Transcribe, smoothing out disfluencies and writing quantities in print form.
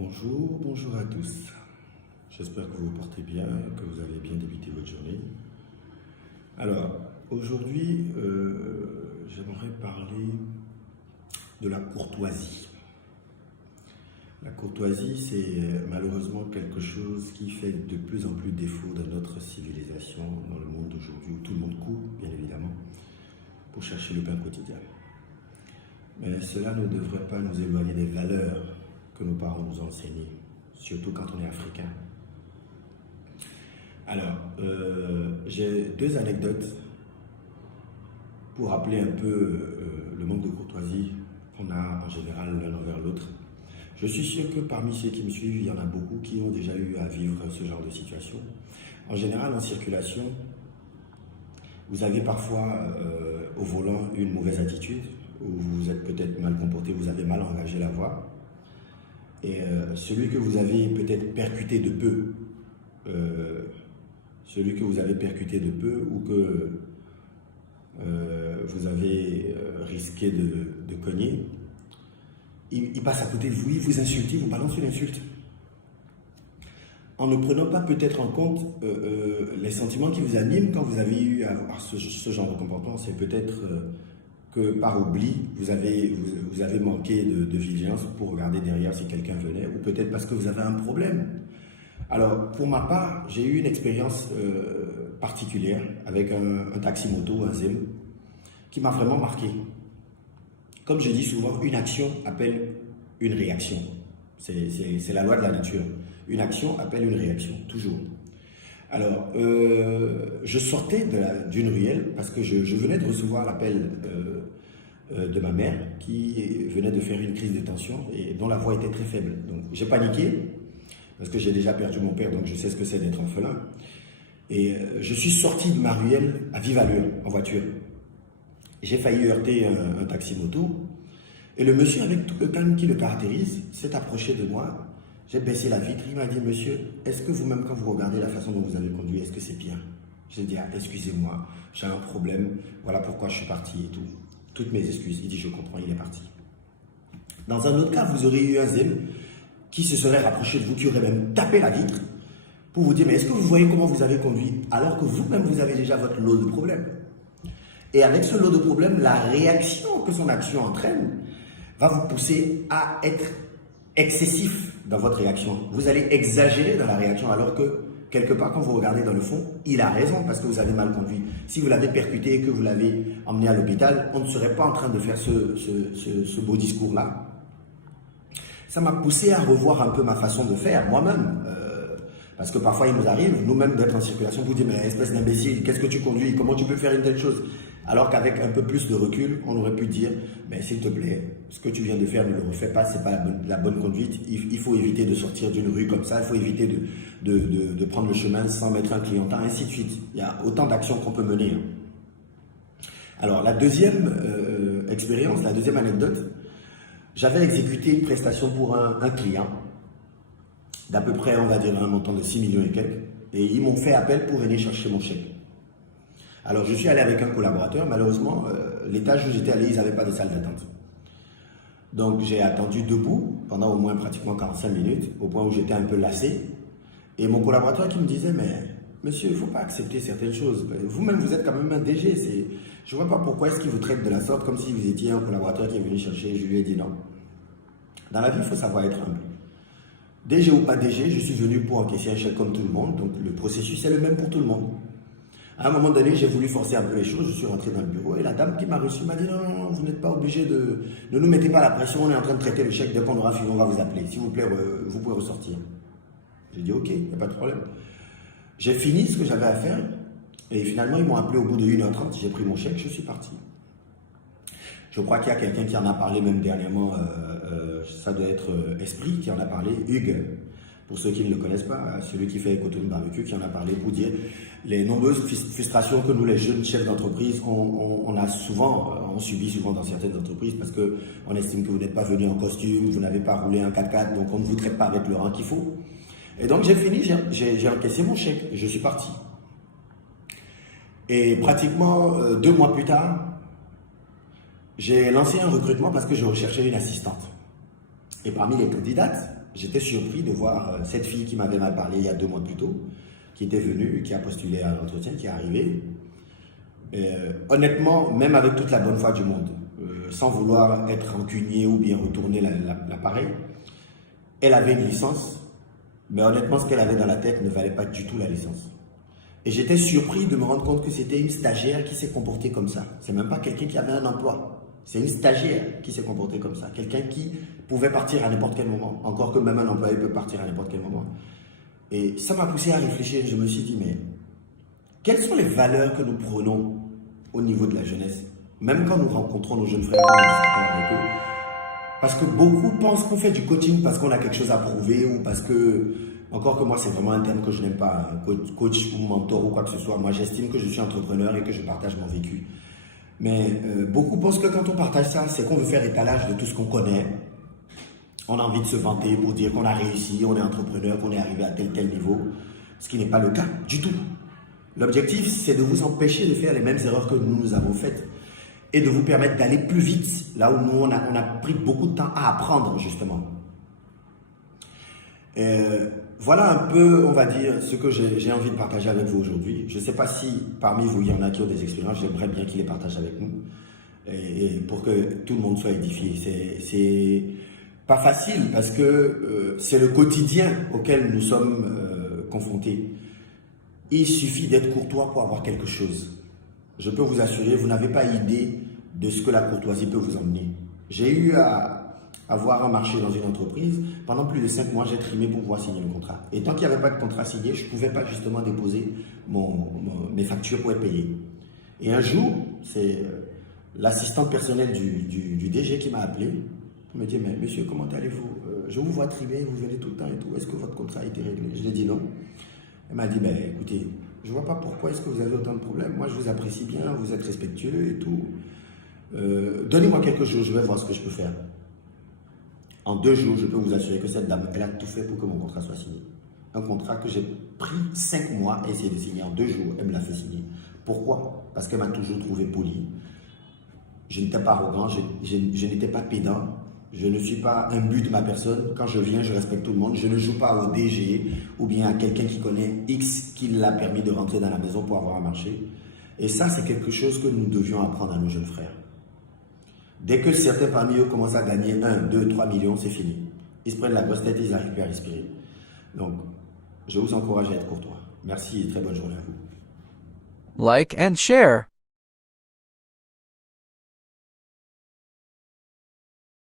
Bonjour à tous. J'espère que vous vous portez bien, que vous avez bien débuté votre journée. Alors, aujourd'hui, j'aimerais parler de la courtoisie. La courtoisie, c'est malheureusement quelque chose qui fait de plus en plus défaut dans notre civilisation, dans le monde d'aujourd'hui, où tout le monde court, bien évidemment, pour chercher le pain quotidien. Mais cela ne devrait pas nous éloigner des valeurs que nos parents nous ont enseignées, surtout quand on est africain. Alors, j'ai deux anecdotes pour rappeler un peu le manque de courtoisie qu'on a en général l'un envers l'autre. Je suis sûr que parmi ceux qui me suivent, il y en a beaucoup qui ont déjà eu à vivre ce genre de situation. En général, en circulation, vous avez parfois au volant une mauvaise attitude, ou vous êtes peut-être mal comporté, vous avez mal engagé la voie. Et celui que vous avez peut-être percuté de peu, ou que vous avez risqué de cogner, il passe à côté de vous, il vous insulte, il vous balance une insulte. En ne prenant pas peut-être en compte les sentiments qui vous animent quand vous avez eu à avoir ce genre de comportement, c'est peut-être que par oubli, vous avez manqué de vigilance pour regarder derrière si quelqu'un venait, ou peut-être parce que vous avez un problème. Alors, pour ma part, j'ai eu une expérience particulière avec un taxi-moto, un ZEM, qui m'a vraiment marqué. Comme je dis souvent, une action appelle une réaction. C'est la loi de la nature. Une action appelle une réaction, toujours. Alors, je sortais d'une ruelle parce que je venais de recevoir l'appel de ma mère qui venait de faire une crise de tension et dont la voix était très faible. Donc, j'ai paniqué parce que j'ai déjà perdu mon père, donc je sais ce que c'est d'être orphelin. Et je suis sorti de ma ruelle à vive allure, en voiture. J'ai failli heurter un taxi-moto et le monsieur, avec tout le calme qui le caractérise, s'est approché de moi. J'ai baissé la vitre, il m'a dit « Monsieur, est-ce que vous-même, quand vous regardez la façon dont vous avez conduit, est-ce que c'est bien ?» J'ai dit « Excusez-moi, j'ai un problème, voilà pourquoi je suis parti et tout. » Toutes mes excuses. Il dit « Je comprends, il est parti. » Dans un autre cas, vous auriez eu un ZEM qui se serait rapproché de vous, qui aurait même tapé la vitre pour vous dire « Mais est-ce que vous voyez comment vous avez conduit ?» alors que vous-même, vous avez déjà votre lot de problèmes. Et avec ce lot de problèmes, la réaction que son action entraîne va vous pousser à être excessif dans votre réaction. Vous allez exagérer dans la réaction alors que, quelque part, quand vous regardez dans le fond, il a raison parce que vous avez mal conduit. Si vous l'avez percuté et que vous l'avez emmené à l'hôpital, on ne serait pas en train de faire ce beau discours-là. Ça m'a poussé à revoir un peu ma façon de faire, moi-même. Parce que parfois, il nous arrive, nous-mêmes, d'être en circulation pour dire « Mais espèce d'imbécile, qu'est-ce que tu conduis? Comment tu peux faire une telle chose ?» Alors qu'avec un peu plus de recul, on aurait pu dire « Mais s'il te plaît, ce que tu viens de faire, ne le refais pas, ce n'est pas la bonne conduite. Il faut éviter de sortir d'une rue comme ça, il faut éviter de prendre le chemin sans mettre un clientin, ainsi de suite. » Il y a autant d'actions qu'on peut mener. Alors, la deuxième expérience, la deuxième anecdote, j'avais exécuté une prestation pour un client d'à peu près, on va dire, un montant de 6 millions et quelques. Et ils m'ont fait appel pour venir chercher mon chèque. Alors, je suis allé avec un collaborateur. Malheureusement, l'étage où j'étais allé, ils n'avaient pas de salle d'attente. Donc, j'ai attendu debout pendant au moins pratiquement 45 minutes, au point où j'étais un peu lassé. Et mon collaborateur qui me disait, mais monsieur, il ne faut pas accepter certaines choses. Vous-même, vous êtes quand même un DG. Je ne vois pas pourquoi est-ce qu'il vous traite de la sorte, comme si vous étiez un collaborateur qui est venu chercher. Je lui ai dit non. Dans la vie, il faut savoir être humble. DG ou pas DG, je suis venu pour encaisser un chèque comme tout le monde. Donc, le processus est le même pour tout le monde. À un moment donné, j'ai voulu forcer un peu les choses. Je suis rentré dans le bureau et la dame qui m'a reçu m'a dit « Non, vous n'êtes pas obligé de... Ne nous mettez pas la pression, on est en train de traiter le chèque. Dès qu'on aura fini, on va vous appeler. S'il vous plaît, vous pouvez ressortir. » J'ai dit « Ok, il n'y a pas de problème. » J'ai fini ce que j'avais à faire et finalement, ils m'ont appelé au bout de 1h30. J'ai pris mon chèque, je suis parti. Je crois qu'il y a quelqu'un qui en a parlé même dernièrement, ça doit être Esprit qui en a parlé, Hugues, pour ceux qui ne le connaissent pas, celui qui fait Cotonou Barbecue, qui en a parlé pour dire les nombreuses frustrations que nous, les jeunes chefs d'entreprise, on subit souvent dans certaines entreprises parce qu'on estime que vous n'êtes pas venu en costume, vous n'avez pas roulé un 4x4, donc on ne vous traite pas avec le rang qu'il faut. Et donc j'ai fini, j'ai encaissé mon chèque et je suis parti. Et pratiquement 2 mois plus tard, j'ai lancé un recrutement parce que je recherchais une assistante. Et parmi les candidates, j'étais surpris de voir cette fille qui m'avait mal parlé il y a 2 mois plus tôt, qui était venue, qui a postulé à l'entretien, qui est arrivée. Honnêtement, même avec toute la bonne foi du monde, sans vouloir être rancunier ou bien retourner l'appareil, elle avait une licence, mais honnêtement, ce qu'elle avait dans la tête ne valait pas du tout la licence. Et j'étais surpris de me rendre compte que c'était une stagiaire qui s'est comportée comme ça. C'est même pas quelqu'un qui avait un emploi. C'est une stagiaire qui s'est comportée comme ça. Quelqu'un qui pouvait partir à n'importe quel moment. Encore que même un employé peut partir à n'importe quel moment. Et ça m'a poussé à réfléchir. Je me suis dit, mais quelles sont les valeurs que nous prenons au niveau de la jeunesse? Même quand nous rencontrons nos jeunes frères, quand nous discutons avec eux. Parce que beaucoup pensent qu'on fait du coaching parce qu'on a quelque chose à prouver ou parce que, encore que moi c'est vraiment un terme que je n'aime pas, coach ou mentor ou quoi que ce soit. Moi j'estime que je suis entrepreneur et que je partage mon vécu. Mais beaucoup pensent que quand on partage ça, c'est qu'on veut faire étalage de tout ce qu'on connaît. On a envie de se vanter pour dire qu'on a réussi, on est entrepreneur, qu'on est arrivé à tel niveau. Ce qui n'est pas le cas du tout. L'objectif c'est de vous empêcher de faire les mêmes erreurs que nous avons faites. Et de vous permettre d'aller plus vite, là où nous, on a pris beaucoup de temps à apprendre, justement. Voilà un peu, on va dire, ce que j'ai envie de partager avec vous aujourd'hui. Je ne sais pas si parmi vous, il y en a qui ont des expériences, j'aimerais bien qu'ils les partagent avec nous, et pour que tout le monde soit édifié. C'est pas facile, parce que c'est le quotidien auquel nous sommes confrontés. Il suffit d'être courtois pour avoir quelque chose. Je peux vous assurer, vous n'avez pas idée de ce que la courtoisie peut vous emmener. J'ai eu à avoir un marché dans une entreprise. Pendant plus de 5 mois, j'ai trimé pour pouvoir signer le contrat. Et tant qu'il n'y avait pas de contrat signé, je ne pouvais pas justement déposer mes factures pour être payé. Et un jour, c'est l'assistante personnelle du DG qui m'a appelé. Elle me dit, mais monsieur, comment allez-vous? Je vous vois trimer, vous venez tout le temps et tout. Est-ce que votre contrat a été réglé? Je lui ai dit non. Elle m'a dit, ben écoutez, je ne vois pas pourquoi est-ce que vous avez autant de problèmes. Moi, je vous apprécie bien, vous êtes respectueux et tout. Donnez-moi quelques jours, je vais voir ce que je peux faire. En 2 jours, je peux vous assurer que cette dame, elle a tout fait pour que mon contrat soit signé. Un contrat que j'ai pris 5 mois à essayer de signer. En 2 jours, elle me l'a fait signer. Pourquoi? Parce qu'elle m'a toujours trouvé poli. Je n'étais pas arrogant, je n'étais pas pédant. Je ne suis pas un but de ma personne. Quand je viens, je respecte tout le monde. Je ne joue pas au DG ou bien à quelqu'un qui connaît X qui l'a permis de rentrer dans la maison pour avoir un marché. Et ça, c'est quelque chose que nous devions apprendre à nos jeunes frères. Dès que certains parmi eux commencent à gagner 1, 2, 3 millions, c'est fini. Ils se prennent la grosse tête et ils n'arrivent plus à respirer. Donc, je vous encourage à être courtois. Merci et très bonne journée à vous. Like and share.